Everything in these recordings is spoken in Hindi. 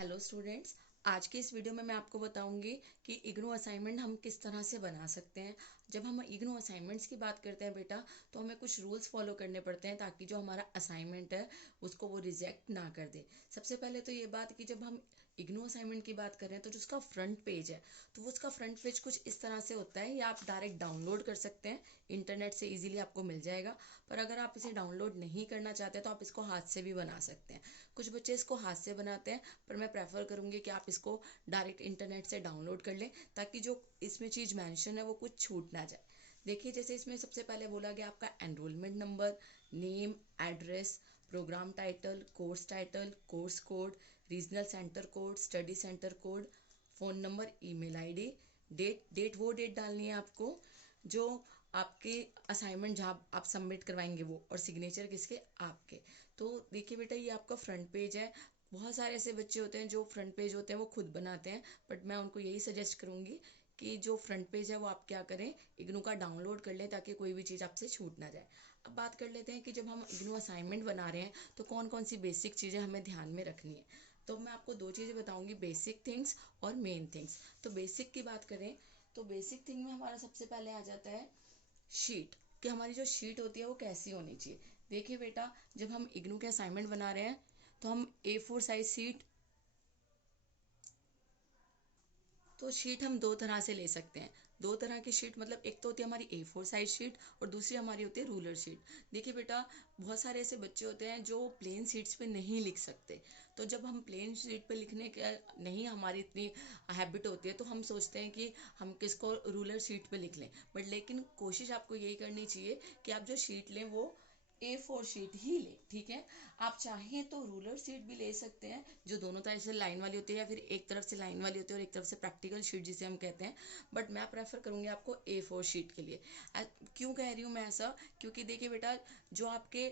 Hello students. आज के इस वीडियो में मैं आपको बताऊंगी कि इग्नू असाइनमेंट हम किस तरह से बना सकते हैं। जब हम इग्नू असाइनमेंट्स की बात करते हैं बेटा, तो हमें कुछ रूल्स फॉलो करने पड़ते हैं ताकि जो हमारा असाइनमेंट है उसको वो रिजेक्ट ना कर दे। सबसे पहले तो ये बात कि जब हम इग्नू असाइनमेंट की बात कर रहे हैं तो जो उसका फ्रंट पेज है, तो वो उसका फ्रंट पेज कुछ इस तरह से होता है, या आप डायरेक्ट डाउनलोड कर सकते हैं, इंटरनेट से इजीली आपको मिल जाएगा। पर अगर आप इसे डाउनलोड नहीं करना चाहते तो आप इसको हाथ से भी बना सकते हैं। कुछ बच्चे इसको हाथ से बनाते हैं, पर मैं प्रेफर करूंगी कि आप इसको डायरेक्ट इंटरनेट से डाउनलोड कर लें, ताकि जो इसमें चीज़ मेंशन है वो कुछ छूट ना जाए। देखिए, जैसे इसमें सबसे पहले बोला गया आपका enrolment number, name, address, programme title, course code, regional centre code, study centre code, phone number, email ID, date डालनी है आपको, जो आपके असाइनमेंट जहाँ आप सबमिट करवाएंगे वो, और सिग्नेचर किसके, आपके। तो देखिए बेटा, ये आपका फ्रंट पेज है। बहुत सारे ऐसे बच्चे होते हैं जो फ्रंट पेज होते हैं वो खुद बनाते हैं, बट मैं उनको यही सजेस्ट करूंगी कि जो फ्रंट पेज है वो आप क्या करें, इग्नू का डाउनलोड कर लें, ताकि कोई भी चीज़ आपसे छूट ना जाए। अब बात कर लेते हैं कि जब हम इग्नू असाइनमेंट बना रहे हैं तो कौन कौन सी बेसिक चीज़ें हमें ध्यान में रखनी है। तो मैं आपको दो चीज़ें बताऊंगी, बेसिक थिंग्स और मेन थिंग्स। तो बेसिक की बात करें तो बेसिक थिंग में हमारा सबसे पहले आ जाता है शीट, कि हमारी जो शीट होती है वो कैसी होनी चाहिए। देखिए बेटा, जब हम इग्नू के असाइनमेंट बना रहे हैं तो हम A4 साइज शीट, तो शीट हम दो तरह से ले सकते हैं। दो तरह की शीट मतलब, एक तो होती है हमारी A4 साइज शीट और दूसरी हमारी होती है रूलर शीट। देखिए बेटा, बहुत सारे ऐसे बच्चे होते हैं जो प्लेन शीट्स पे नहीं लिख सकते। तो जब हम प्लेन शीट पे लिखने के नहीं हमारी इतनी हैबिट होती है, तो हम सोचते हैं कि हम किसको रूलर शीट पे लिख लें। बट लेकिन कोशिश आपको यही करनी चाहिए कि आप जो शीट लें वो A4 शीट ही ले, ठीक है। आप चाहें तो रूलर शीट भी ले सकते हैं, जो दोनों तरफ से लाइन वाली होती है, या फिर एक तरफ से लाइन वाली होती है और एक तरफ से प्रैक्टिकल शीट जिसे हम कहते हैं। बट मैं प्रेफर करूंगी आपको A4 शीट के लिए। क्यों कह रही हूँ मैं ऐसा, क्योंकि देखिए बेटा, जो आपके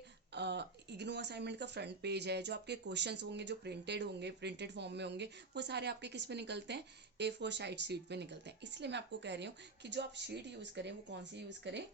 इग्नू असाइनमेंट का फ्रंट पेज है, जो आपके क्वेश्चंस होंगे जो प्रिंटेड होंगे, प्रिंटेड फॉर्म में होंगे, वो सारे आपके किस पे निकलते हैं, A4 साइड शीट पे निकलते हैं। इसलिए मैं आपको कह रही हूँ कि जो आप शीट यूज करें वो कौन सी यूज करें,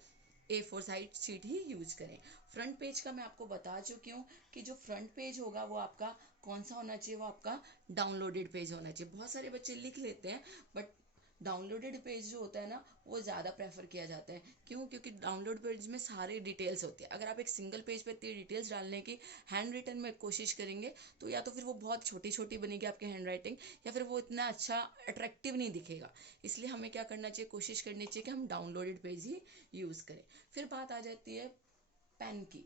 A4 साइड शीट ही यूज करें। फ्रंट पेज का मैं आपको बता चुकी हूँ कि जो फ्रंट पेज होगा वो आपका कौन सा होना चाहिए, वो आपका डाउनलोडेड पेज होना चाहिए। बहुत सारे बच्चे लिख लेते हैं, बट डाउनलोडेड पेज जो होता है ना, वो ज़्यादा प्रेफर किया जाता है। क्यों? क्योंकि डाउनलोड पेज में सारे डिटेल्स होती है। अगर आप एक सिंगल पेज पे इतनी डिटेल्स डालने की हैंड रिटन में कोशिश करेंगे, तो या तो फिर वो बहुत छोटी छोटी बनेगी आपकी हैंड राइटिंग, या फिर वो इतना अच्छा अट्रैक्टिव नहीं दिखेगा। इसलिए हमें क्या करना चाहिए, कोशिश करनी चाहिए कि हम डाउनलोडेड पेज ही यूज़ करें। फिर बात आ जाती है पेन की,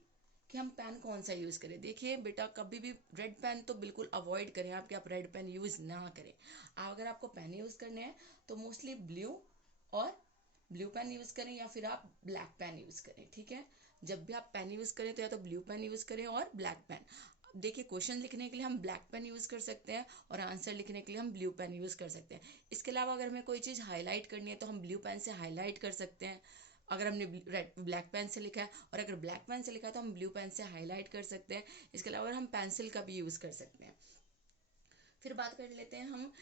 कि हम पेन कौन सा यूज़ करें। देखिए बेटा, कभी भी रेड पेन तो बिल्कुल अवॉइड करें आप, कि आप रेड पेन यूज़ ना करें। अगर आपको पेन यूज़ करने हैं तो मोस्टली और ब्लू पेन यूज़ करें, या फिर आप ब्लैक पेन यूज़ करें, ठीक है। जब भी आप पेन यूज़ करें तो या तो ब्लू पेन यूज़ करें और ब्लैक पेन। देखिए, क्वेश्चन लिखने के लिए हम ब्लैक पेन यूज़ कर सकते हैं और आंसर लिखने के लिए हम ब्लू पेन यूज़ कर सकते हैं। इसके अलावा अगर हमें कोई चीज़ हाईलाइट करनी है तो हम ब्लू पेन से हाईलाइट कर सकते हैं, अगर हमने रेड ब्लैक पेन से लिखा है। और अगर ब्लैक पेन से लिखा है तो हम ब्लू पेन से हाईलाइट कर सकते हैं। इसके अलावा हम पेंसिल का भी यूज़ कर सकते हैं। फिर बात कर लेते हैं हम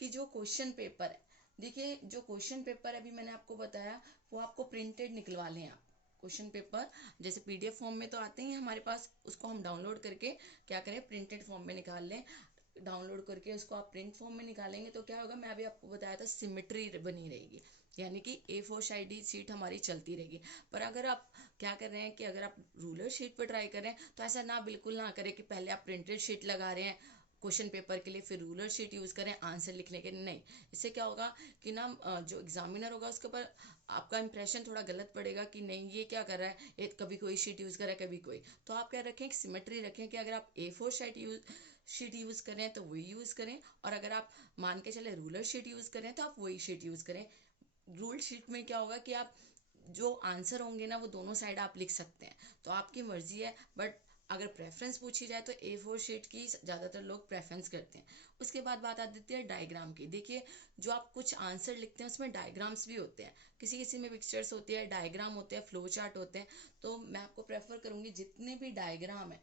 कि जो क्वेश्चन पेपर है, देखिए जो क्वेश्चन पेपर अभी मैंने आपको बताया, वो आपको प्रिंटेड निकलवा लें आप। क्वेश्चन पेपर जैसे PDF फॉर्म में तो आते ही हमारे पास, उसको हम डाउनलोड करके क्या करें, प्रिंटेड फॉर्म में निकाल लें। डाउनलोड करके उसको आप प्रिंट फॉर्म में निकालेंगे तो क्या होगा, मैं अभी आपको बताया था, सिमेट्री बनी रहेगी, यानी कि A4 साइड शीट हमारी चलती रहेगी। पर अगर आप क्या कर रहे हैं कि अगर आप रूलर शीट पर ट्राई कर रहे हैं, तो ऐसा ना बिल्कुल ना करें कि पहले आप प्रिंटेड शीट लगा रहे हैं क्वेश्चन पेपर के लिए, फिर रूलर शीट यूज करें आंसर लिखने के। नहीं, इससे क्या होगा कि ना जो एग्जामिनर होगा उसके ऊपर आपका इंप्रेशन थोड़ा गलत पड़ेगा, कि नहीं ये क्या कर रहा है, कभी कोई शीट यूज कर रहा है कभी कोई। तो आप क्या रखें, सिमेट्री रखें, कि अगर आप A4 शीट यूज करें तो वही यूज करें, और अगर आप मान के चले रूलर शीट यूज करें तो आप वही शीट यूज करें। रूल शीट में क्या होगा कि आप जो आंसर होंगे ना वो दोनों साइड आप लिख सकते हैं, तो आपकी मर्जी है। बट अगर प्रेफरेंस पूछी जाए तो A4 शीट की ज़्यादातर लोग प्रेफरेंस करते हैं। उसके बाद बात आ जाती है डायग्राम की। देखिए, जो आप कुछ आंसर लिखते हैं उसमें डायग्राम्स भी होते हैं, किसी किसी में पिक्चर्स होती है, डायग्राम होते हैं, फ्लो चार्ट होते हैं। तो मैं आपको प्रेफर करूंगी जितने भी डायग्राम है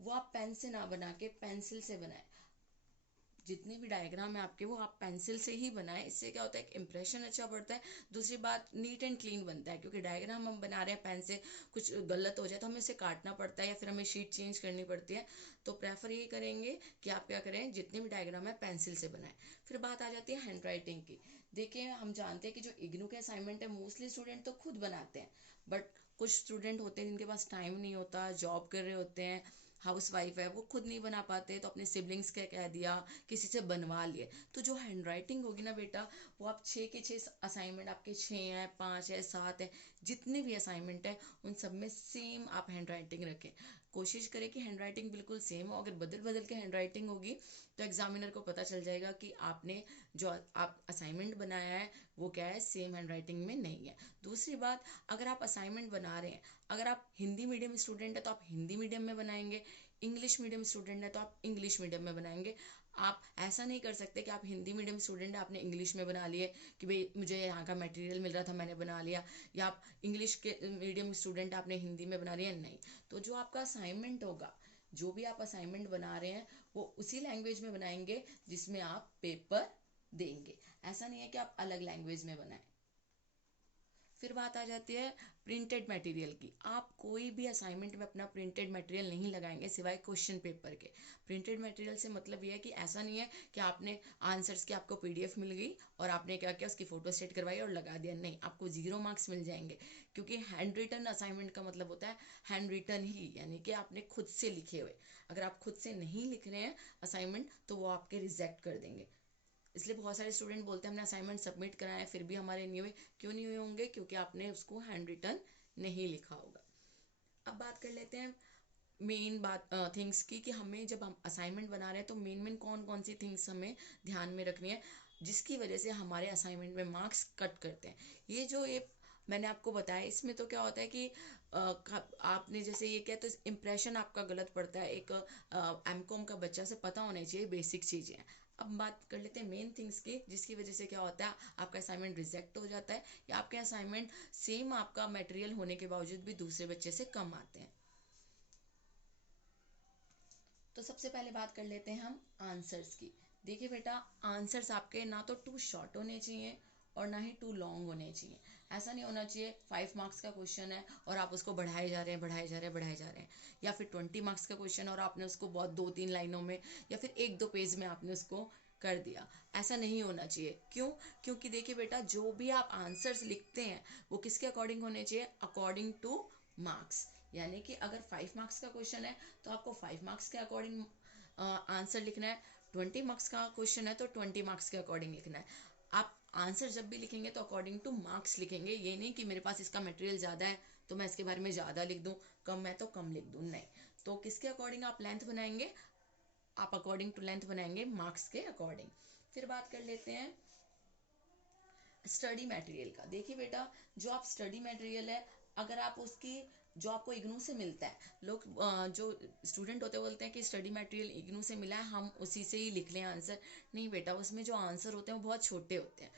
वो आप पेन से ना बना के पेंसिल से बनाएं। जितने भी डायग्राम है आपके वो आप पेंसिल से ही बनाएं। इससे क्या होता है, एक इम्प्रेशन अच्छा पड़ता है। दूसरी बात, नीट एंड क्लीन बनता है, क्योंकि डायग्राम हम बना रहे हैं पेन से, कुछ गलत हो जाए तो हमें उसे काटना पड़ता है या फिर हमें शीट चेंज करनी पड़ती है। तो प्रेफर ये करेंगे कि आप क्या करें, जितने भी डायग्राम है पेंसिल से बनाएं। फिर बात आ जाती है हैंड राइटिंग की। देखिए हम जानते हैं कि जो इग्नू के असाइनमेंट है मोस्टली स्टूडेंट तो खुद बनाते हैं, बट कुछ स्टूडेंट होते हैं जिनके पास टाइम नहीं होता, जॉब कर रहे होते हैं, हाउस वाइफ है, वो खुद नहीं बना पाते, तो अपने सिबलिंग्स के कह दिया, किसी से बनवा लिए। तो जो हैंड राइटिंग होगी ना बेटा, वो आप 6 के 6 असाइनमेंट, आपके 6 हैं 5 है 7 है, जितने भी असाइनमेंट है उन सब में सेम आप हैंड राइटिंग रखें। कोशिश करें कि हैंड राइटिंग बिल्कुल सेम हो। अगर बदल बदल के हैंड राइटिंग होगी तो एग्जामिनर को पता चल जाएगा कि आपने जो आप असाइनमेंट बनाया है वो क्या है, सेम हैंड राइटिंग में नहीं है। दूसरी बात, अगर आप असाइनमेंट बना रहे हैं, अगर आप हिंदी मीडियम स्टूडेंट है तो आप हिंदी मीडियम में बनाएंगे, इंग्लिश मीडियम स्टूडेंट है तो आप इंग्लिश मीडियम में बनाएंगे। आप ऐसा नहीं कर सकते कि आप हिंदी मीडियम स्टूडेंट है आपने इंग्लिश में बना लिए कि भाई मुझे यहाँ का मटेरियल मिल रहा था मैंने बना लिया, या आप इंग्लिश के मीडियम स्टूडेंट आपने हिंदी में बना लिया, नहीं। तो जो आपका असाइनमेंट होगा, जो भी आप असाइनमेंट बना रहे हैं वो उसी लैंग्वेज में बनाएंगे जिसमें आप पेपर देंगे। ऐसा नहीं है कि आप अलग लैंग्वेज में बनाएं। फिर बात आ जाती है प्रिंटेड मटेरियल की। आप कोई भी असाइनमेंट में अपना प्रिंटेड मटेरियल नहीं लगाएंगे सिवाय क्वेश्चन पेपर के। प्रिंटेड मटेरियल से मतलब ये है कि ऐसा नहीं है कि आपने आंसर्स की आपको पीडीएफ मिल गई और आपने क्या किया, उसकी फोटो स्टेट करवाई और लगा दिया, नहीं, आपको 0 मार्क्स मिल जाएंगे। क्योंकि हैंड रिटन असाइनमेंट का मतलब होता है हैंड रिटन ही, यानी कि आपने खुद से लिखे हुए। अगर आप खुद से नहीं लिख रहे हैं असाइनमेंट तो वो आपके रिजेक्ट कर देंगे। इसलिए बहुत सारे स्टूडेंट बोलते हैं हमने असाइनमेंट सबमिट कराया फिर भी हमारे नहीं हुए। क्यों नहीं हुए होंगे, क्योंकि आपने उसको हैंड रिटन नहीं लिखा होगा। अब बात कर लेते हैं मेन बात थिंग्स की, कि हमें जब हम असाइनमेंट बना रहे हैं तो मेन मेन कौन कौन सी थिंग्स हमें ध्यान में रखनी है जिसकी वजह से हमारे असाइनमेंट में मार्क्स कट करते हैं। ये मैंने आपको बताया, इसमें तो क्या होता है कि आपने जैसे ये किया तो इम्प्रेशन आपका गलत पड़ता है। एक एमकॉम का बच्चा से पता होना चाहिए बेसिक चीज़ें। अब बात कर लेते हैं मेन थिंग्स की जिसकी वजह से क्या होता है आपका असाइनमेंट रिजेक्ट हो जाता है, या आपके असाइनमेंट सेम आपका मटेरियल होने के बावजूद भी दूसरे बच्चे से कम आते हैं। तो सबसे पहले बात कर लेते हैं हम आंसर्स की। देखिए बेटा, आंसर्स आपके ना तो टू शॉर्ट होने चाहिए और ना ही टू लॉन्ग होने चाहिए। ऐसा नहीं होना चाहिए 5 मार्क्स का क्वेश्चन है और आप उसको बढ़ाए जा रहे हैं बढ़ाए जा रहे हैं बढ़ाए जा रहे हैं, या फिर 20 मार्क्स का क्वेश्चन और आपने उसको बहुत 2-3 लाइनों में या फिर 1-2 पेज में आपने उसको कर दिया। ऐसा नहीं होना चाहिए। क्यों? क्योंकि देखिए बेटा, जो भी आप आंसर्स लिखते हैं वो किसके अकॉर्डिंग होने चाहिए, अकॉर्डिंग टू मार्क्स। यानी कि अगर 5 मार्क्स का क्वेश्चन है तो आपको 5 मार्क्स के अकॉर्डिंग आंसर लिखना है। 20 मार्क्स का क्वेश्चन है तो 20 मार्क्स के अकॉर्डिंग लिखना है। आप आंसर जब भी लिखेंगे तो अकॉर्डिंग टू मार्क्स लिखेंगे। ये नहीं कि मेरे पास इसका मटेरियल ज़्यादा है तो मैं इसके बारे में ज़्यादा लिख दूँ, कम है तो कम लिख दूँ, नहीं। तो किसके अकॉर्डिंग आप लेंथ बनाएंगे, आप अकॉर्डिंग टू लेंथ बनाएंगे, मार्क्स के अकॉर्डिंग। फिर बात कर लेते हैं स्टडी मटेरियल का। देखिए बेटा, जो आप स्टडी मटेरियल है, अगर आप उसकी जो आपको इग्नू से मिलता है, लोग जो स्टूडेंट होते हैं बोलते हैं कि स्टडी मटेरियल इग्नू से मिला है हम उसी से ही लिख लें आंसर। नहीं बेटा, उसमें जो आंसर होते हैं वो बहुत छोटे होते हैं।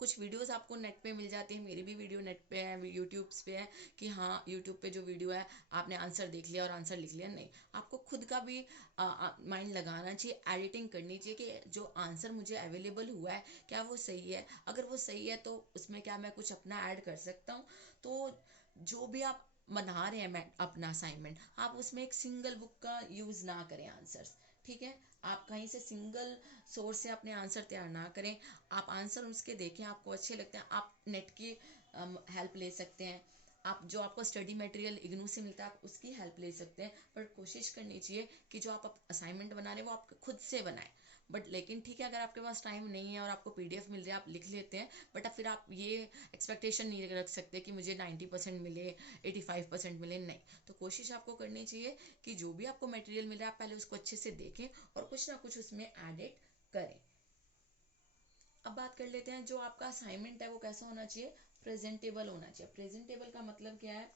कुछ वीडियोस आपको नेट पे मिल जाती है, मेरी भी वीडियो नेट पे है, यूट्यूब पे है, कि हाँ यूट्यूब पे जो वीडियो है आपने आंसर देख लिया और आंसर लिख लिया, नहीं। आपको खुद का भी माइंड लगाना चाहिए, एडिटिंग करनी चाहिए कि जो आंसर मुझे अवेलेबल हुआ है क्या वो सही है। अगर वो सही है तो उसमें क्या मैं कुछ अपना ऐड कर सकता हूँ। तो जो भी आप बना रहे हैं अपना असाइनमेंट, आप उसमें एक सिंगल बुक का यूज़ ना करें आंसर्स, ठीक है। आप कहीं से सिंगल सोर्स से अपने आंसर तैयार ना करें। आप आंसर उसके देखें, आपको अच्छे लगते हैं, आप नेट की हेल्प ले सकते हैं। आप जो आपको स्टडी मटेरियल इग्नू से मिलता है आप उसकी हेल्प ले सकते हैं, पर कोशिश करनी चाहिए कि जो आप असाइनमेंट बना रहे हैं वो आप खुद से बनाएं। बट लेकिन ठीक है, अगर आपके पास टाइम नहीं है और आपको पीडीएफ मिल रहा है आप लिख लेते हैं, बट अब फिर आप ये एक्सपेक्टेशन नहीं रख सकते कि मुझे 90% मिले, 85% मिले, नहीं। तो कोशिश आपको करनी चाहिए कि जो भी आपको मटेरियल मिल रहा है आप पहले उसको अच्छे से देखें और कुछ ना कुछ उसमें एडिट करें। अब बात कर लेते हैं जो आपका असाइनमेंट है वो कैसा होना चाहिए, प्रेजेंटेबल होना चाहिए। प्रेजेंटेबल का मतलब क्या है,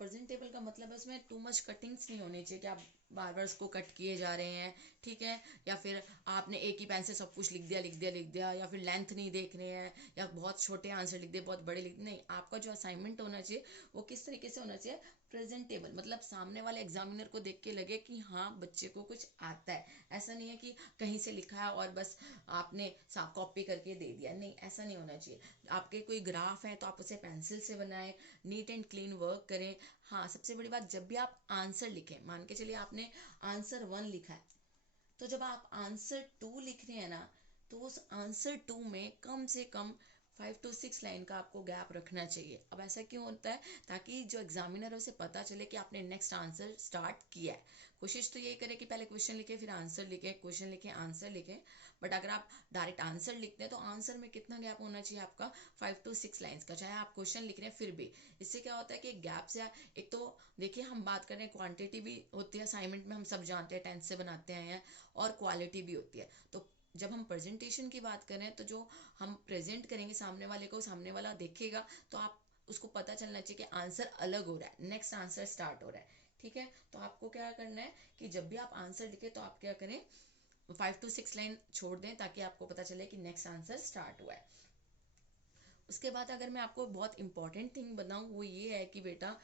प्रेजेंटेबल का मतलब है उसमें टू मच कटिंग्स नहीं होनी चाहिए कि आप बार बार उसको कट किए जा रहे हैं, ठीक है, या फिर आपने एक ही पेन से सब कुछ लिख दिया, या फिर लेंथ नहीं देख रहे हैं, या बहुत छोटे आंसर लिख दिए, बहुत बड़े लिख दिए। नहीं, आपका जो असाइनमेंट होना चाहिए वो किस तरीके से होना चाहिए, प्रेजेंटेबल, मतलब सामने वाले एग्जामिनर को देख के लगे कि हाँ बच्चे को कुछ आता है। ऐसा नहीं है कि कहीं से लिखा है और बस आपने साफ कॉपी करके दे दिया, नहीं, ऐसा नहीं होना चाहिए। आपके कोई ग्राफ है तो आप उसे पेंसिल से बनाएं, नीट एंड क्लीन वर्क करें। हाँ, सबसे बड़ी बात, जब भी आप आंसर लिखें, मान के चलिए आपने आंसर 1 लिखा है, तो जब आप आंसर 2 लिख रहे हैं ना, तो उस आंसर 2 में कम से कम 5 to 6 लाइन का आपको गैप रखना चाहिए। अब ऐसा क्यों होता है, ताकि जो एग्जामिनर है उसे पता चले कि आपने नेक्स्ट आंसर स्टार्ट किया है। कोशिश तो यही करें कि पहले क्वेश्चन लिखे फिर आंसर लिखे, क्वेश्चन लिखे आंसर लिखे। बट अगर आप डायरेक्ट आंसर लिखते हैं तो आंसर में कितना गैप होना चाहिए आपका, 5 to 6 लाइन्स का, चाहे आप क्वेश्चन लिख रहे हैं फिर भी। इससे क्या होता है कि गैप से एक तो देखिए, हम बात कर रहे हैं क्वांटिटी भी होती है असाइनमेंट में, हम सब जानते हैं, 10 से बनाते हैं, और क्वालिटी भी होती है। तो जब हम प्रेजेंटेशन की बात करें तो जो हम प्रेजेंट करेंगे सामने वाले को, सामने वाला देखेगा तो आप उसको पता चलना चाहिए कि आंसर अलग हो रहा है, नेक्स्ट आंसर स्टार्ट हो रहा है, ठीक है। तो आपको क्या करना है कि जब भी आप आंसर लिखे तो आप क्या करें, 5 to 6 लाइन छोड़ दें ताकि आपको पता चले कि नेक्स्ट आंसर स्टार्ट हुआ है। उसके बाद अगर मैं आपको बहुत इंपॉर्टेंट थिंग बताऊं, वो ये है कि बेटा,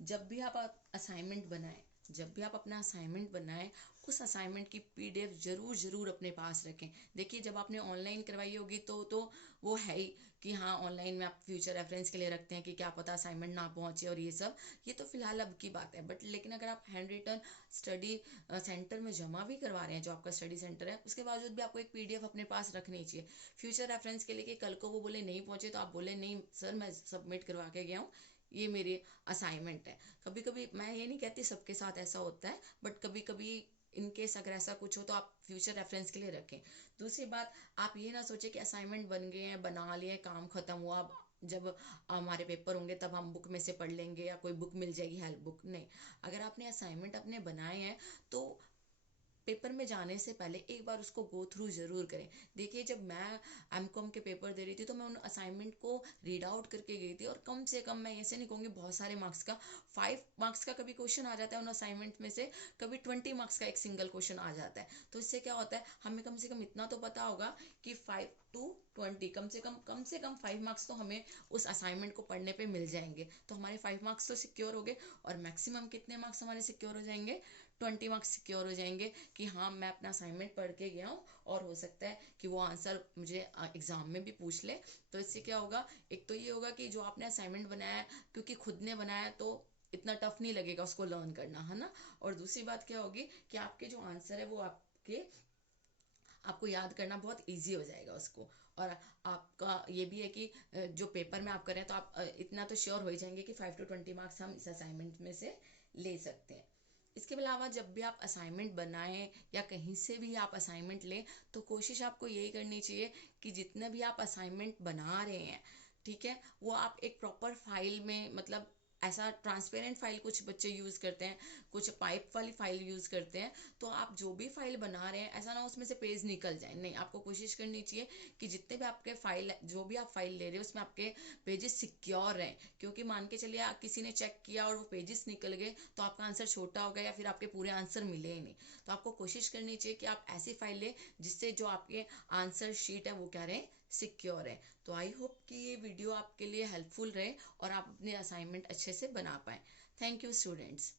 जब भी आप असाइनमेंट बनाएं, जब भी आप अपना असाइनमेंट बनाएं, उस असाइनमेंट की पीडीएफ जरूर जरूर अपने पास रखें। देखिए, जब आपने ऑनलाइन करवाई होगी तो वो है ही कि हाँ, ऑनलाइन में आप फ्यूचर रेफरेंस के लिए रखते हैं कि क्या पता असाइनमेंट ना पहुंचे और ये सब, ये तो फिलहाल अब की बात है। बट लेकिन अगर आप हैंड रिटन स्टडी सेंटर में जमा भी करवा रहे हैं, जो आपका स्टडी सेंटर है, उसके बावजूद भी आपको एक पीडीएफ अपने पास रखनी चाहिए फ्यूचर रेफरेंस के लिए, कि कल को वो बोले नहीं पहुंचे तो आप बोले नहीं सर, मैं सबमिट करवा के गया हूँ, ये मेरी असाइनमेंट है। कभी कभी, मैं ये नहीं कहती सबके साथ ऐसा होता है, बट कभी कभी इनकेस अगर ऐसा कुछ हो तो आप फ्यूचर रेफरेंस के लिए रखें। दूसरी बात, आप ये ना सोचे कि असाइनमेंट बन गए हैं, बना लिए, काम खत्म हुआ, अब जब हमारे पेपर होंगे तब हम बुक में से पढ़ लेंगे या कोई बुक मिल जाएगी हेल्प बुक, नहीं। अगर आपने असाइनमेंट अपने बनाए हैं तो पेपर में जाने से पहले एक बार उसको गो थ्रू जरूर करें। देखिए, जब मैं एमकॉम के पेपर दे रही थी तो मैं उन असाइनमेंट को रीड आउट करके गई थी, और कम से कम, मैं ऐसे नहीं कहूँगी बहुत सारे मार्क्स का, 5 मार्क्स का कभी क्वेश्चन आ जाता है उन असाइनमेंट में से, कभी 20 मार्क्स का एक सिंगल क्वेश्चन आ जाता है। तो इससे क्या होता है, हमें कम से कम इतना तो पता होगा कि 5 to 20, कम से कम 5 मार्क्स तो हमें उस असाइनमेंट को पढ़ने पे मिल जाएंगे। तो हमारे 5 मार्क्स तो सिक्योर हो गए, और मैक्सिमम कितने मार्क्स हमारे सिक्योर हो जाएंगे, 20 मार्क्स सिक्योर हो जाएंगे, कि हाँ, मैं अपना असाइनमेंट पढ़ के गया हूँ, और हो सकता है कि वो आंसर मुझे एग्जाम में भी पूछ ले। तो इससे क्या होगा, एक तो ये होगा कि जो आपने असाइनमेंट बनाया है, क्योंकि खुद ने बनाया तो इतना टफ नहीं लगेगा उसको लर्न करना, है ना। और दूसरी बात क्या होगी कि आपके जो आंसर है वो आपको याद करना बहुत ईजी हो जाएगा उसको। और आपका ये भी है कि जो पेपर में आप करें तो आप इतना तो श्योर हो ही जाएंगे कि 5 to 20 मार्क्स हम इस असाइनमेंट में से ले सकते हैं। इसके अलावा जब भी आप असाइनमेंट बनाएं या कहीं से भी आप असाइनमेंट लें, तो कोशिश आपको यही करनी चाहिए कि जितने भी आप असाइनमेंट बना रहे हैं, ठीक है, वो आप एक प्रॉपर फाइल में, मतलब ऐसा ट्रांसपेरेंट फाइल कुछ बच्चे यूज करते हैं, कुछ पाइप वाली फाइल यूज करते हैं। तो आप जो भी फाइल बना रहे हैं, ऐसा ना उसमें से पेज निकल जाए, नहीं, आपको कोशिश करनी चाहिए कि जितने भी आपके फाइल, जो भी आप फाइल ले रहे हो, उसमें आपके पेजेस सिक्योर रहें। क्योंकि मान के चलिए किसी ने चेक किया और वो पेजेस निकल गए, तो आपका आंसर छोटा हो गया या फिर आपके पूरे आंसर मिले ही नहीं। तो आपको कोशिश करनी चाहिए कि आप ऐसी फाइल लें जिससे जो आपके आंसर शीट है वो क्या रहे, सिक्योर है। तो आई होप कि ये वीडियो आपके लिए हेल्पफुल रहे और आप अपने असाइनमेंट अच्छे से बना पाएं। Thank you students.